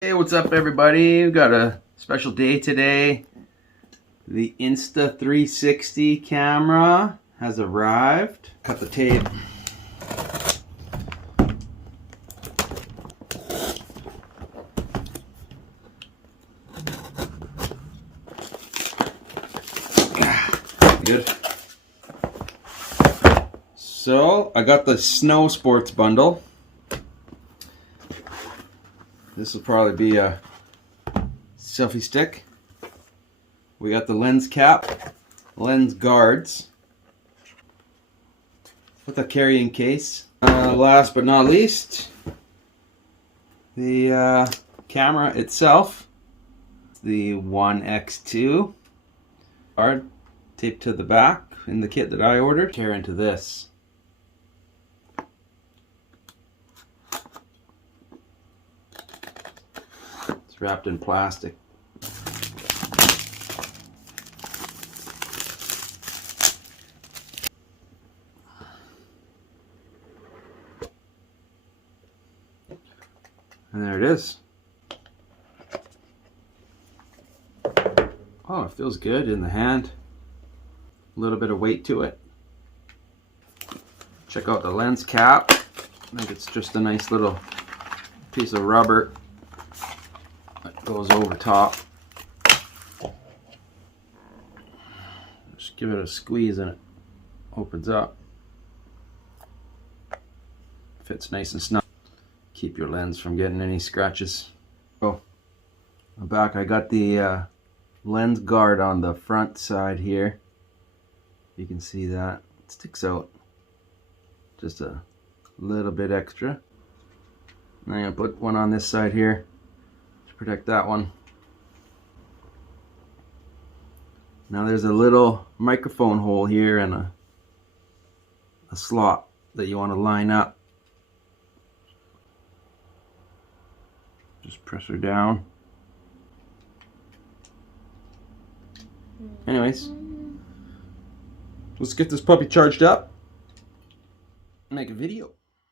Hey, what's up everybody? We've got a special day today. The Insta360 camera has arrived. Cut the tape. Good. So, I got the Snow Sports bundle. This will probably be a selfie stick. We got the lens cap, lens guards, with a carrying case. Last but not least, the camera itself, the One X2 card taped to the back in the kit that I ordered. Tear into this. It's wrapped in plastic. And there it is. Oh, it feels good in the hand. A little bit of weight to it. Check out the lens cap. I think it's just a nice little piece of rubber that goes over top. Just give it a squeeze and it opens up. Fits nice and snug. Keep your lens from getting any scratches. Oh, on the back I got the lens guard on the front side here. You can see that it sticks out just a little bit extra. And I'm gonna put one on this side here to protect that one. Now there's a little microphone hole here and a slot that you want to line up. Just press her down. Anyways, let's get this puppy charged up and make a video.